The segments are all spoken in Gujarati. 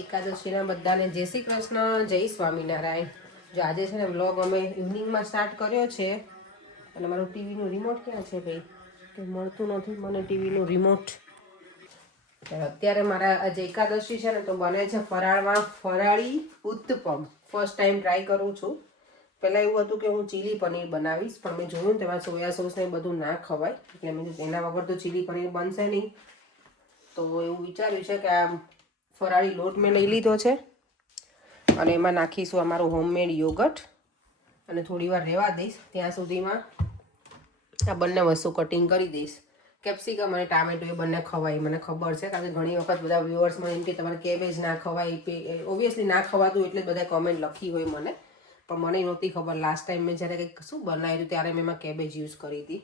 એકાદશીના બધાને જય શ્રી કૃષ્ણ, જય સ્વામિનારાયણ. જો આજે છે ને વ્લોગ અમે ઇવનિંગમાં સ્ટાર્ટ કર્યો છે અને મારું ટીવીનું રિમોટ ક્યાં છે ભાઈ? કે મળતું નથી મને ટીવીનું રિમોટ. અત્યારે મારા આજે એકાદશી છે ને તો બને છે ફરાળમાં ફરાળી ઉત્તપમ. ફર્સ્ટ ટાઈમ ટ્રાય કરું છું. પહેલાં એવું હતું કે હું ચીલી પનીર બનાવીશ, પણ મેં જોયું ને તેમાં સોયા સોસ ને બધું ના ખવાય, એટલે મેં એના વગર તો ચીલી પનીર બનશે નહીં. તો એવું વિચાર્યું છે કે આ ફરાળી લોટ મેં લઈ લીધો છે અને એમાં નાખીશું અમારું હોમમેડ યોગર્ટ અને થોડી વાર રહેવા દઈશ. ત્યાં સુધીમાં આ બંને વસ્તુ કટિંગ કરી દઈશ. કેપ્સિકમ અને ટામેટો એ બંને ખવાય, મને ખબર છે, કારણ કે ઘણી વખત બધા વ્યુઅર્સ મને એમ કે તમારે કેબેજ ના ખવાય. ઓબ્વિયસલી ના ખવાતું એટલે જ બધા કોમેન્ટ લખી હોય મને, પણ મને નહોતી ખબર. લાસ્ટ ટાઈમ મેં જ્યારે કંઈક શું બનાવ્યું ત્યારે મેં એમાં કેબેજ યુઝ કરી હતી,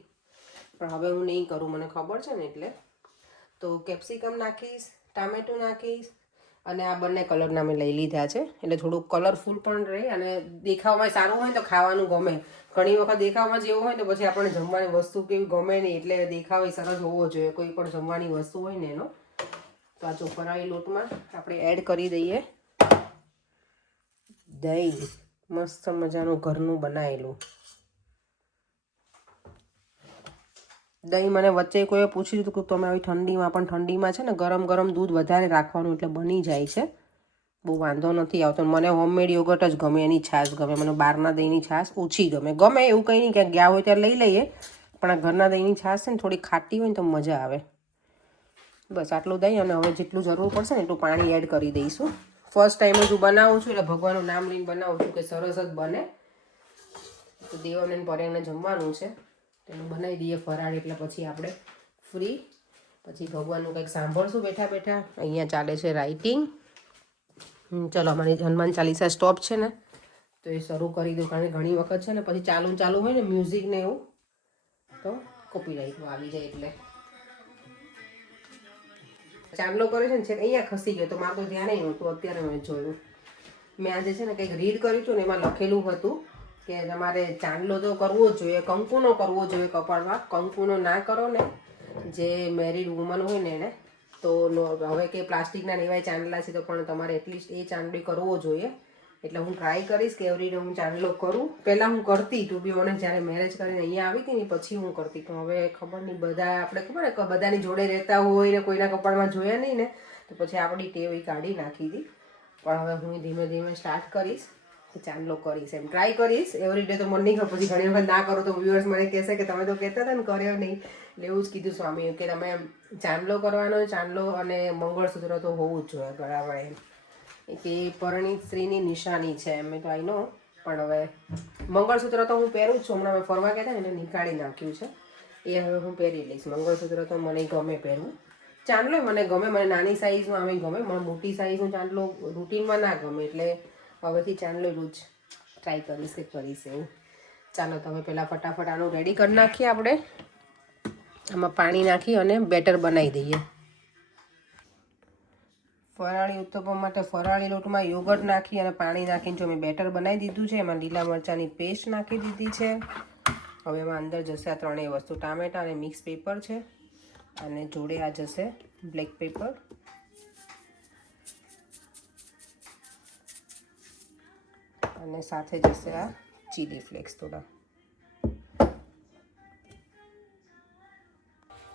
પણ હવે હું નહીં કરું, મને ખબર છે ને એટલે. તો કેપ્સિકમ નાખીશ, ટામેટું નાખીશ અને આ બંને કલરના મેં લઈ લીધા છે, એટલે થોડુંક કલરફુલ પણ રહે અને દેખાવમાં સારું હોય તો ખાવાનું ગમે. ઘણી વખત દેખાવમાં જેવું હોય તો પછી આપણને જમવાની વસ્તુ કેવી ગમે નહીં, એટલે દેખાવ સરસ હોવો જોઈએ કોઈ પણ જમવાની વસ્તુ હોય ને એનો. તો આ ફરાળી લોટમાં આપણે એડ કરી દઈએ દહીં, મસ્ત મજાનું ઘરનું બનાવેલું દહીં. મને વચ્ચે કોઈએ પૂછ્યું હતું કે તમે આવી ઠંડીમાં, પણ ઠંડીમાં છે ને ગરમ ગરમ દૂધ વધારે રાખવાનું એટલે બની જાય છે, બહુ વાંધો નથી આવતો. મને હોમમેડ યોગર્ટ જ ગમે, એની છાશ ગમે, મને બહારના દહીંની છાશ ઓછી ગમે. ગમે એવું કંઈ નહીં, ક્યાંક ગયા હોય ત્યારે લઈ લઈએ, પણ આ ઘરના દહીંની છાશ છે ને થોડી ખાટી હોય ને તો મજા આવે. બસ આટલું દહીં અને હવે જેટલું જરૂર પડશે ને એટલું પાણી એડ કરી દઈશું. ફર્સ્ટ ટાઈમ જ બનાવું છું એટલે ભગવાનનું નામ લઈને બનાવું છું કે સરસ જ બને. તો દેવને પર્યાને જમવાનું છે, એને બનાવી દઈએ ફરાળ, એટલે પછી આપણે ફ્રી. પછી ભગવાનનું કંઈક સાંભળશું બેઠા બેઠા. અહીંયા ચાલે છે રાઇટિંગ. ચલો, અમારી હનુમાન ચાલીસા સ્ટોપ છે ને તો એ શરૂ કરી દઉં, કારણ કે ઘણી વખત છે ને પછી ચાલુ હોય ને મ્યુઝિક ને એવું તો કોપીરાઇટ આવી જાય. એટલે ચાંદલો કરે છે ને છે અહીંયા ખસી ગયો, તો મારું તો ધ્યાન નહોતું, અત્યારે મેં જોયું. મેં આજે છે ને કંઈક રીડ કર્યું હતું ને એમાં લખેલું હતું કે તમારે ચાંદલો તો કરવો જ જોઈએ, કંકુનો કરવો જોઈએ કપાળમાં. કંકુનો ના કરો ને જે મેરિડ વુમન હોય ને એને, તો હવે કે પ્લાસ્ટિકના એવાય ચાંદલા છે તો પણ તમારે એટલીસ્ટ એ ચાંદલો કરવો જોઈએ. એટલે હું ટ્રાય કરીશ કે એવરી ડે હું ચાંદલો કરું. પહેલાં હું કરતી ટુ બી ઓનેસ્ટ, જ્યારે મેરેજ કરીને અહીંયા આવી હતી ને પછી હું કરતી, પણ હવે ખબર નહીં, બધા આપણે ખબર ને બધાની જોડે રહેતા હોય ને કોઈના કપાળમાં જોયા નહીં ને તો પછી આપણી ટેવ એ કાઢી નાખી હતી. પણ હવે હું ધીમે ધીમે સ્ટાર્ટ કરીશ, ચાંદલો કરીશ, એમ ટ્રાય કરીશ. એવરી ડે તો મને નહીં ખબર, પછી ઘણી વખત ના કરો તો વ્યુઅર્સ મને કહેશે કે તમે તો કહેતા હતા ને કર્યો નહીં. એટલે એવું જ કીધું સ્વામીએ કે તમે ચાંદલો કરવાનો, ચાંદલો અને મંગળસૂત્ર તો હોવું જ જોઈએ ગળામાં, એમ કે પરણિત સ્ત્રીની નિશાની છે. એમ તો આઈ નો, પણ હવે મંગળસૂત્ર તો હું પહેરું જ છું. હમણાં મેં ફરવા ગયા હતા ને એને નીકાળી નાખ્યું છે, એ હવે હું પહેરી લઈશ. મંગળસૂત્ર તો મને ગમે પહેરવું, ચાંદલો મને ગમે, મને નાની સાઇઝમાં અમે ગમે, મને મોટી સાઇઝનો ચાંદલો રૂટીનમાં ના ગમે, એટલે હવેથી ચાંદલો રોજ ટ્રાય કરીશ કે કરીશ એવું. ચાલો તો હવે પહેલાં ફટાફટ આનું રેડી કરી નાખીએ આપણે. આમાં પાણી નાખી અને બેટર બનાવી દઈએ. ફરાળી ઉત્તપમ માટે ફરાળી લોટમાં યોગર્ટ નાખી અને પાણી નાખીને જો મેં બેટર બનાવી દીધું છે. એમાં લીલા મરચાંની પેસ્ટ નાખી દીધી છે. હવે એમાં અંદર જશે આ ત્રણેય વસ્તુ, ટામેટાં અને મિક્સ પેપર છે, અને જોડે આ જશે બ્લેક પેપર, અને સાથે જશે આ ચીલી ફ્લેક્સ થોડા.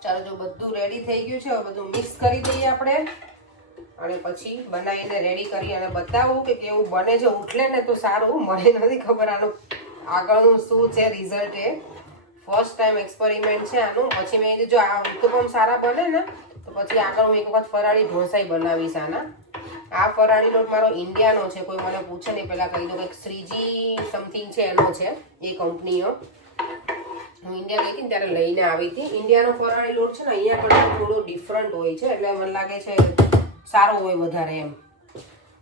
ચાલો, જો બધું રેડી થઈ ગયું છે, હવે બધું મિક્સ કરી દઈએ આપણે અને પછી બનાવીને રેડી કરી અને બતાવું કે કેવું બને છે. ઉઠલે ને તો સારું, મને નથી ખબર આનું આગળનું શું છે રિઝલ્ટ. એ ફર્સ્ટ ટાઈમ એક્સપેરિમેન્ટ છે આનું. પછી મેં કીધું જો આ ઉત્તપમ સારા બને ને તો પછી આગળ હું એક વખત ફરાળી ઢોસાઈ બનાવીશ આના. આ ફરાળી લોટ મારો ઇન્ડિયાનો છે, કોઈ મને પૂછે નહીં પહેલાં કહી દો, કંઈક શ્રીજી સમથિંગ છે એનો છે એ કંપનીનો. હું ઇન્ડિયા ગઈ હતી ને ત્યારે લઈને આવી હતી. ઇન્ડિયાનો ફરાળી લોટ છે ને અહીંયા પણ થોડો ડિફરન્ટ હોય છે, એટલે મને લાગે છે સારો હોય વધારે એમ.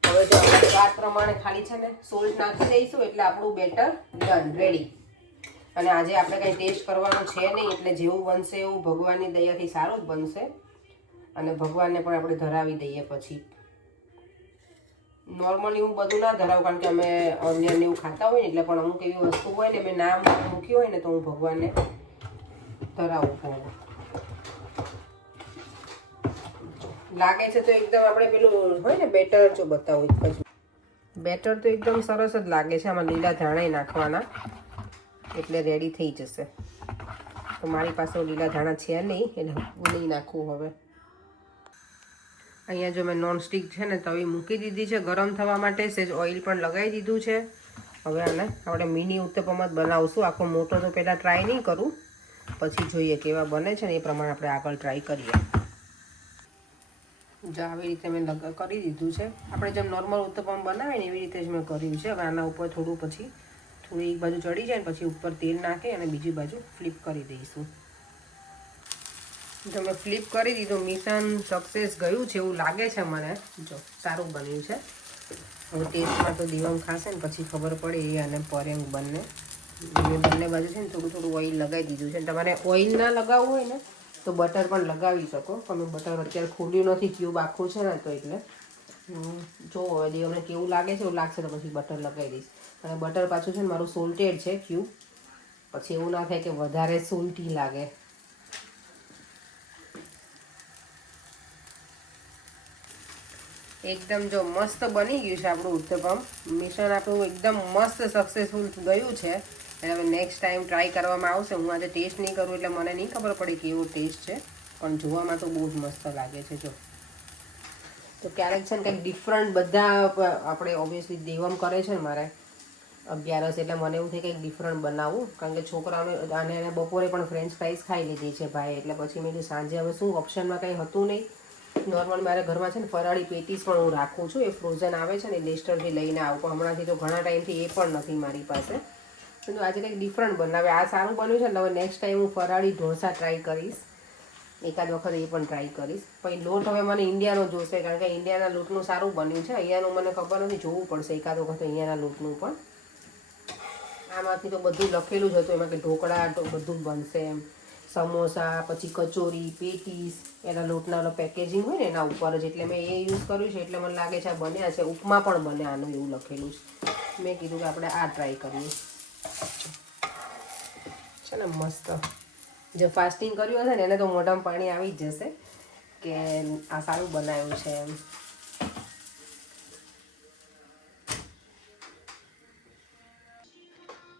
હવે જો આપણે સ્વાદ પ્રમાણે ખાલી છે ને સોલ્ટ નાખી દઈશું એટલે આપણું બેટર ડન, રેડી. અને આજે આપણે કંઈ ટેસ્ટ કરવાનું છે નહીં, એટલે જેવું બનશે એવું ભગવાનની દયાથી સારું જ બનશે. અને ભગવાનને પણ આપણે ધરાવી દઈએ. પછી નોર્મલી હું બધું ના ધરાવું, કારણ કે અમે ઓનિયન એવું ખાતા હોય ને, એટલે પણ અમુક એવી વસ્તુ હોય ને મેં નામ મૂક્યું હોય ને તો હું ભગવાનને ધરાવું છું. લાગે છે તો એકદમ આપણે પેલું હોય ને બેટર જો બતાવું પછી બેટર તો એકદમ સરસ જ લાગે છે. આમાં લીલા ધાણા નાખવાના એટલે રેડી થઈ જશે. તો મારી પાસે લીલા ધાણા છે નહીં એટલે હું નહીં નાખું. હવે અહીંયા જો મેં નોનસ્ટિક છે ને તવી મૂકી દીધી છે ગરમ થવા માટે. સેજ ઓઇલ પણ લગાવી દીધું છે. હવે આને આપણે મિની ઉત્તપમ જ બનાવશું. આખો મોટો તો પહેલાં ટ્રાય નહીં કરું, પછી જોઈએ કેવા બને છે ને એ પ્રમાણે આપણે આગળ ટ્રાય કરીએ. જો આવી રીતે મેં કરી દીધું છે. આપણે જેમ નોર્મલ ઉત્તપમ બનાવે ને એવી રીતે જ મેં કર્યું છે. હવે આના ઉપર થોડું પછી થોડી એક બાજુ ચડી જાય ને પછી ઉપર તેલ નાખી અને બીજી બાજુ ફ્લિપ કરી દઈશું. જો મેં ફ્લિપ કરી દીધું. મિશ્રણ સક્સેસ ગયું છે એવું લાગે છે મને. જો સારું બન્યું છે. હવે ટેસ્ટમાં તો દીવમ ખાશે ને પછી ખબર પડે એ અને પરેંગ બંને. મેં બંને બાજુ છે ને થોડું થોડું ઓઇલ લગાવી દીધું છે. તમારે ઓઇલ ના લગાવવું હોય ને તો બટર પણ લગાવી શકો. પણ બટર અત્યારે ખોલ્યું નથી, ક્યુબ આખું છે ને તો એટલે જો હવે દેવને કેવું લાગે છે એવું લાગશે તો પછી બટર લગાવી દઈશ. અને બટર પાછું છે ને મારું સોલ્ટેડ છે ક્યુબ, પછી એવું ના થાય કે વધારે સોલ્ટી લાગે. એકદમ જો મસ્ત બની ગયું છે આપણું ઉત્તપમ. મિશ્રણ આપણું એકદમ મસ્ત સક્સેસફુલ ગયું છે. એટલે હવે નેક્સ્ટ ટાઈમ ટ્રાય કરવામાં આવશે. હું આજે ટેસ્ટ નહીં કરું એટલે મને નહીં ખબર પડે કેવો ટેસ્ટ છે, પણ જોવામાં તો બહુ જ મસ્ત લાગે છે. જો તો ક્યારેક છે ને કંઈક ડિફરન્ટ બધા આપણે ઓબ્વિયસલી દેવમ કરે છે ને મારે 11 એટલે મને એવું થાય કંઈક ડિફરન્ટ બનાવવું. કારણ કે છોકરાઓને અને બપોરે પણ ફ્રેન્ચ ફ્રાઈઝ ખાઈ લીધી છે ભાઈ, એટલે પછી મેં સાંજે હવે શું ઓપ્શનમાં કંઈ હતું નહીં. નોર્મલ મારા ઘરમાં છે ને ફરાળી પેટીસ પણ હું રાખું છું. એ ફ્રોઝન આવે છે ને લેસ્ટરથી લઈને આવું, પણ હમણાંથી તો ઘણા ટાઈમથી એ પણ નથી મારી પાસે. તો આજે કંઈક ડિફરન્ટ બનાવે. આ સારું બન્યું છે ને હવે નેક્સ્ટ ટાઈમ હું ફરાળી ઢોસા ટ્રાય કરીશ. એકાદ વખત એ પણ ટ્રાય કરીશ. પછી લોટ હવે મને ઇન્ડિયાનો જોશે, કારણ કે ઇન્ડિયાના લોટનું સારું બન્યું છે. અહીંયાનું મને ખબર નથી, જોવું પડશે એકાદ વખત અહીંયાના લોટનું પણ. આમાંથી તો બધું લખેલું જ હતું એમાં કે ઢોકળા બધું બનશે એમ. સમોસા, પછી કચોરી, પેટીસ, એના લોટના પેકેજિંગ હોય ને એના ઉપર જ. એટલે મેં એ યુઝ કર્યું છે એટલે મને લાગે છે આ બન્યા છે. ઉપમા પણ બને આનું એવું લખેલું છે. મેં કીધું કે આપણે આ ટ્રાય કરીએ. છે ને મસ્ત. જે ફાસ્ટિંગ કર્યું હશે ને એને તો મોઢામાં પાણી આવી જ જશે કે આ સારું બનાવ્યું છે એમ.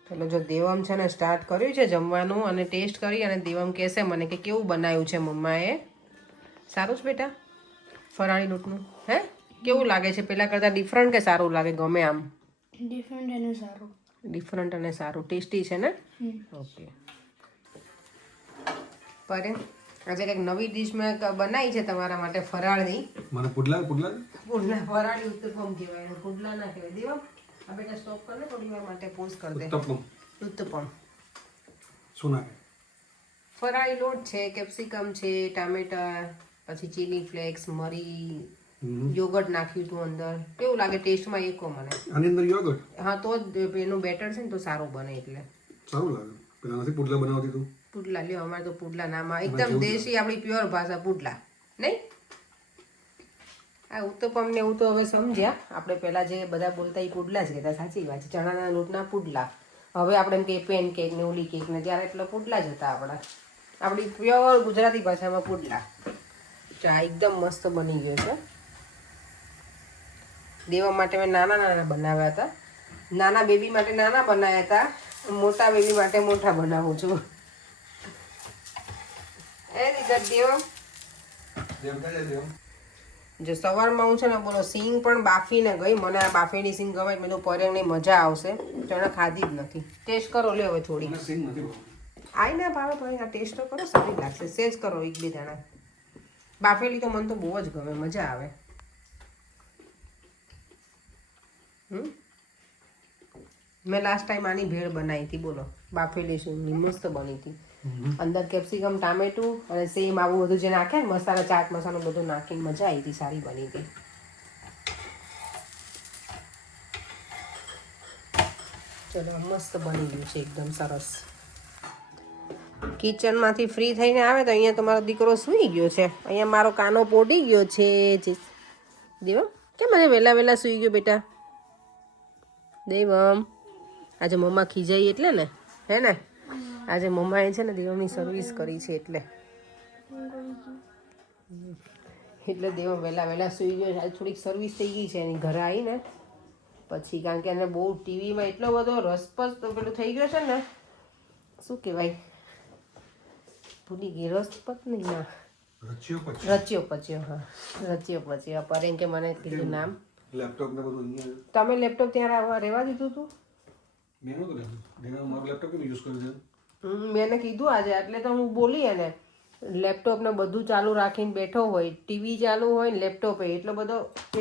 ચલો જો દેવમ છે ને સ્ટાર્ટ કર્યું છે જમવાનું અને ટેસ્ટ કરી અને દેવમ કહેશે મને કે કેવું બનાવ્યું છે મમ્માએ. સારું છે બેટા ફરાળી લોટનું? હે કેવું લાગે છે? પહેલાં કરતાં ડિફરન્ટ કે સારું લાગે? ગમે આમ? ડિફરન્ટ અને સારું. ડિફરન્ટ અને સારું. ટેસ્ટી છે ને? ઓકે. પરે આજે કંઈક નવી ડિશ મેં બનાવી છે તમારા માટે ફરાળની. મને પુડલા ફરાળી ઉત્તપમ કહેવાય, પુડલા ના કહેવાય. દેવમ આ બેટા સ્ટોપ કર ને થોડી વાર માટે, પોઝ કર દે. ઉત્તપમ શું નાખે? ફરાળી લોટ છે, કેપ્સિકમ છે, ટામેટા, પછી ચીલી ફ્લેક્સ, મરી, યોગર્ટ નાખ્યું હતું અંદર. કેવું લાગે ટેસ્ટમાં એ કહો મને. આની અંદર યોગર્ટ? હા તો જ એનું બેટર છે ને તો સારું બને. એટલે સારું લાગે. પેલા નથી પુડલા બનાવતી તું? પુડલા લ્યો, અમારે તો પુડલા નામાં એકદમ દેશી આપણી પ્યોર ભાષા પુડલા નહીં. આ ઉત્તપમ ને એવું તો હવે સમજ્યા આપણે. પહેલાં જે બધા બોલતા એ પુડલા જ કહેતા. સાચી વાત છે. ચણાના લોટના પુડલા. હવે આપણે એમ કે પેન કેક ને ઓલી કેક ને, ત્યારે એટલે પુડલા જ હતા આપણા. આપણી પ્યોર ગુજરાતી ભાષામાં પુડલા. ચા એકદમ મસ્ત બની ગયો છે. દેવા માટે મેં નાના નાના બનાવ્યા હતા. નાના બેબી માટે નાના બનાવ્યા હતા. મોટા બેબી માટે મોટા બનાવું છું. એ દેવા જો સવારમાં હું છે ને બોલો સિંગ પણ બાફીને ગઈ. મને આ બાફેલી સિંગ ગમે. મેં તો પરેંગની મજા આવશે તો એને ખાધી જ નથી. ટેસ્ટ કરો લે હવે થોડી. આઈ ના ભાવે પણ આ ટેસ્ટ તો કરો, સારી લાગશે. સેજ કરો એક બે દાણા. બાફેલી તો મને તો બહુ જ ગમે, મજા આવે. મેં લાસ્ટ ટાઈમ આની ભેળ બનાવી હતી બોલો, બાફેલી સિંગની મસ્ત બની હતી. અંદર કેપ્સિકમ, ટામેટું અને સેમ આવું બધું જે નાખે ને મસાલા, ચાટ મસાલો બધું નાખીને મજા આવી હતી. સારી બની હતી. ચલો મસ્ત બની ગયું છે એકદમ સરસ. કિચનમાંથી ફ્રી થઈને આવે તો અહીંયા તો મારો દીકરો સૂઈ ગયો છે. અહીંયા મારો કાનો પોડી ગયો છે. દેવમ કેમ મને વહેલા વહેલા સૂઈ ગયો બેટા? દેવમ આજે મમ્મા ખીજાઈ એટલે ને, હે ને? આજે મમ્માએ છે ને દેવમની સર્વિસ કરી છે એટલે. એટલે દેવા વહેલા સુઈ ગયો. આજ થોડીક સર્વિસ થઈ ગઈ છે એની ઘરે આવીને પછી, કારણ કે એને બહુ ટીવીમાં એટલો બધો રસપસ તો પેલું થઈ ગયો છે ને, શું કહેવાય, ભૂલી ગઈ, રસપત નહીં ના, રચ્યો પચ્યો. હા, રચ્યો પચ્યો. પરેમ કે મને કીધું નામ. લેપટોપ ને બધું અહીંયા તમે લેપટોપ ત્યાં રહેવા દીધું હતું? મેં નહોતું લેતું. મેં મારું લેપટોપ કેમ યુઝ કર્યું છે? મેં એને કીધું આજે, એટલે તો હું બોલી એને, લેપટોપ ને બધું ચાલુ રાખીને બેઠો હોય, ટીવી ચાલુ હોય ને લેપટોપ હોય,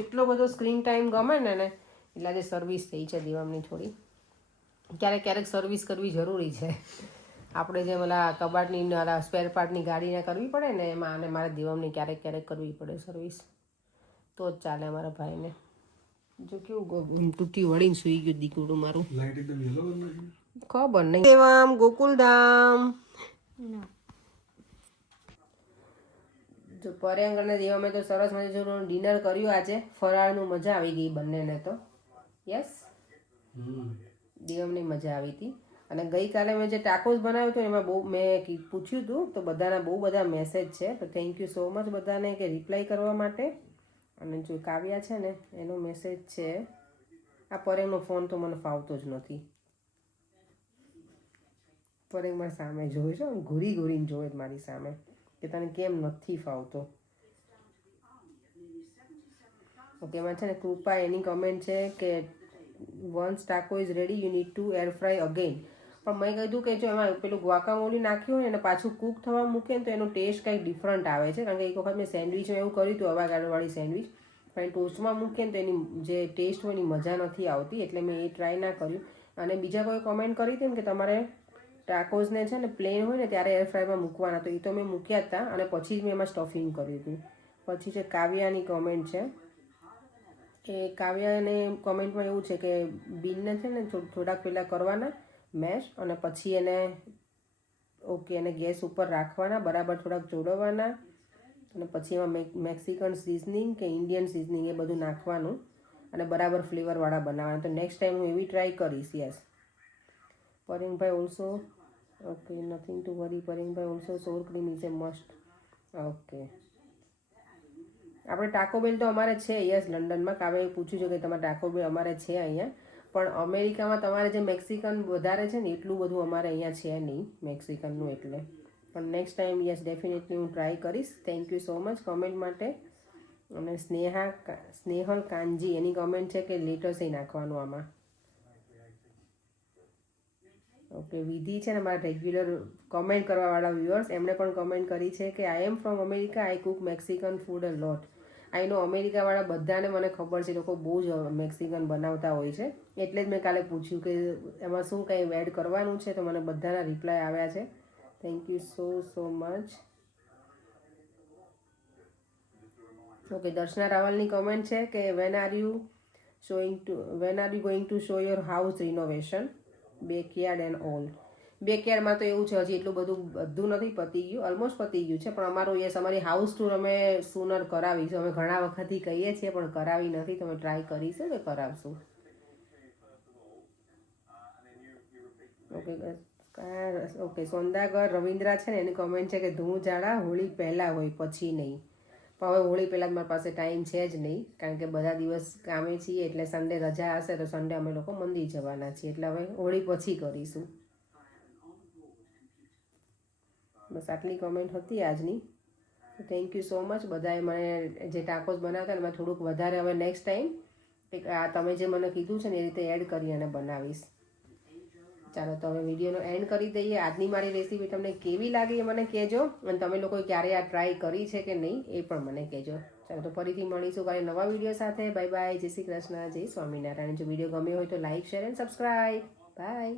એટલો બધો સ્ક્રીન ટાઈમ ગમે ને એને, એટલે આજે સર્વિસ થઈ છે દિવામની થોડી. ક્યારેક સર્વિસ કરવી જરૂરી છે. આપણે જે ઓલા કબાટની સ્પેર પાર્ટની ગાડીને કરવી પડે ને એમાં, અને મારે દિવામની ક્યારેક કરવી પડે સર્વિસ, તો જ ચાલે મારા ભાઈને. જો કેવું તૂટી વળીને સુઈ ગયું દીકરું મારું. લાઈટ એકદમ યલો બની. ખબર નહીં. દેવામ ગોકુલધામ જો પર્યાંગણને દેવામાં તો સરસ મજાનું ડિનર કર્યું આજે. ફરાળનું મજા આવી ગઈ બંનેને તો. યસ, દેવમની મજા આવી હતી. અને ગઈકાલે મેં જે ટાકોસ બનાવ્યું હતું એમાં બહુ મેં પૂછ્યું હતું તો બધાના બહુ બધા મેસેજ છે, તો થેન્ક યુ સો મચ બધાને કે રિપ્લાય કરવા માટે. અને જો કાવ્યા છે ને એનો મેસેજ છે, આ પરેમનો ફોન તો મને ફાવતો જ નથી. પરેમ મારી સામે જોઈ છે, ઘૂરીને જોવે મારી સામે કે તને કેમ નથી ફાવતો. ઓકે, એમાં છે ને કૃપા એની કમેન્ટ છે કે once taco is ready you need to air fry again. પણ મેં કીધું કે જો એમાં પેલું ગ્વાકામોલી નાખ્યું હોય ને પાછું કૂક થવા મૂકે ને તો એનો ટેસ્ટ કંઈક ડિફરન્ટ આવે છે. કારણ કે એક વખત મેં સેન્ડવિચમાં એવું કર્યું હતું, અવાગાડોવાળી સેન્ડવિચ, પણ ટોસ્ટમાં મૂકે ને તો એની જે ટેસ્ટ હોય એની મજા નથી આવતી, એટલે મેં એ ટ્રાય ના કર્યું. અને બીજા કોઈ કમેન્ટ કરી હતી ને કે તમારે ટાકોઝને છે ને પ્લેન હોય ને ત્યારે એર ફ્રાયમાં મૂકવાના, તો એ તો મેં મૂક્યા જ હતા અને પછી જ મેં એમાં સ્ટફિંગ કર્યું હતું. પછી છે કાવ્યાની કમેન્ટ છે કે કાવ્યાને કમેન્ટમાં એવું છે કે બીનને છે ને થોડાક પહેલાં કરવાના મેશ, અને પછી એને એને ગેસ ઉપર રાખવાના, બરાબર થોડાક જોડવાના, અને પછી એમાં મેક્સિકન સિઝનિંગ કે ઇન્ડિયન સિઝનિંગ એ બધું નાખવાનું અને બરાબર ફ્લેવરવાળા બનાવવાના. તો નેક્સ્ટ ટાઈમ હું એવી ટ્રાય કરીશ. Yes, Parembhai also okay, nothing to worry. Parembhai also sour cream is a must. Okay, આપણે ટાકો બેલ તો અમારે છે. યસ, લંડનમાં કાવ્યાએ પૂછ્યું છે કે તમારે ટાકો બેલ અમારે છે અહીંયા, પણ અમેરિકામાં તમારે જે મેક્સિકન વધારે છે ને એટલું બધું અમારે અહીંયા છે નહીં મેક્સિકનનું, એટલે. પણ નેક્સ્ટ ટાઈમ યસ ડેફિનેટલી હું ટ્રાય કરીશ. Thank you so much comment માટે. અને સ્નેહલ કાનજી એની કમેન્ટ છે કે લેટર્સ નાખવાનું આમાં. ઓકે, વિધિ છે ને મારા રેગ્યુલર કમેન્ટ કરવાવાળા વ્યુઅર્સ, એમણે પણ કમેન્ટ કરી છે કે I am from America, I cook Mexican food a lot. I know અમેરિકાવાળા બધાને મને ખબર છે, લોકો બહુ જ મેક્સિકન બનાવતા હોય છે, એટલે જ મેં કાલે પૂછ્યું કે એમાં શું કંઈ એડ કરવાનું છે, તો મને બધાના રિપ્લાય આવ્યા છે. Thank you so much. Okay, Darshana રાવલની કમેન્ટ છે કે when are you going to show your house renovation, backyard and all. બેકયાર્ડમાં તો એવું છે હજી એટલું બધું નથી પતી ગયું, ઓલમોસ્ટ પતી ગયું છે, પણ અમારું યસ અમારી હાઉસ ટૂર અમે સુનર કરાવીશું. અમે ઘણા વખતથી કહીએ છીએ પણ કરાવી નથી, તો અમે ટ્રાય કરીશું કે કરાવશું. ઓકે, સોંદાગર રવિન્દ્રા છે ને એની કમેન્ટ છે કે ધૂળ ઝાડા હોળી પહેલાં હોય પછી નહીં. પણ હવે હોળી પહેલાં જ મારી પાસે ટાઈમ છે જ નહીં, કારણ કે બધા દિવસ કામે છીએ, એટલે સન્ડે રજા હશે તો સન્ડે અમે લોકો મંદિર જવાના છીએ, એટલે હવે હોળી પછી કરીશું. બસ આટલી કમેન્ટ હતી આજની. થેન્ક યુ સો મચ બધાએ મને જે ટાકોસ બનાવતા એમાં થોડુંક વધારે હવે નેક્સ્ટ ટાઈમ આ તમે જે મને કીધું છે ને એ રીતે એડ કરી અને બનાવીશ. ચાલો તો હવે વિડીયોનો એન્ડ કરી દઈએ. આજની મારી રેસીપી તમને કેવી લાગી એ મને કહેજો, અને તમે લોકો ક્યારે આ ટ્રાય કરી છે કે નહીં એ પણ મને કહેજો. ચાલો તો ફરીથી મળીશું કાલે નવા વિડીયો સાથે. બાય બાય, જય શ્રી કૃષ્ણ, જય સ્વામિનારાયણ. જો વિડીયો ગમ્યો હોય તો like, share and subscribe. By.